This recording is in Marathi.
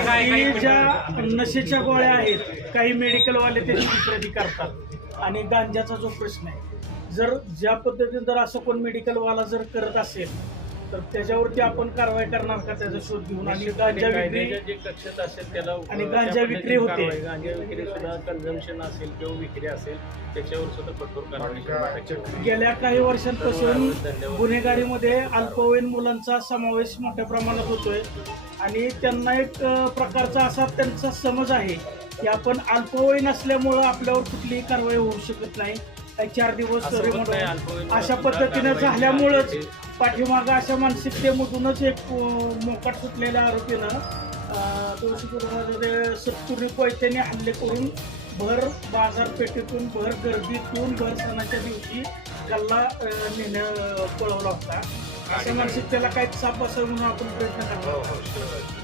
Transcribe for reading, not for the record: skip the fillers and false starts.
की ज्या नशेच्या गोळ्या आहेत काही मेडिकलवाले त्याची विक्री करतात आणि गांजाचा जो प्रश्न आहे जर ज्या पद्धतीने जर असं कोण मेडिकलवाला जर करत असेल तर त्याच्यावरती आपण कारवाई करणार का त्याचा शोध घेऊन आणि गांजा विक्री जे कक्षेत असेल त्याला आणि गांजा विक्री होते गांजा विक्री सुद्धा कन्झम्पशन असेल किंवा विक्री असेल त्याच्यावर सुद्धा कठोर कारवाई गेल्या काही वर्षांपासून गुन्हेगारीमध्ये अल्पवयीन मुलांचा समावेश मोठ्या प्रमाणात होतोय आणि त्यांना एक प्रकारचा असा त्यांचा समज आहे की आपण अल्पवयीन असल्यामुळं आपल्यावर कुठलीही कारवाई होऊ शकत नाही. 4 दिवस अशा पद्धतीनं झाल्यामुळंच पाठीमागं अशा मानसिकतेमधूनच एक मोकाट सुटलेल्या आरोपीनं तुळशीपुरामध्ये सत्तुरी कोयत्याने हल्ले करून भर बाजारपेठेतून भर गर्दीतून भर सणाच्या दिवशी गल्ला नेणं पळवला होता. अशा मानसिकतेला काही साप असावं म्हणून आपण प्रयत्न करतो.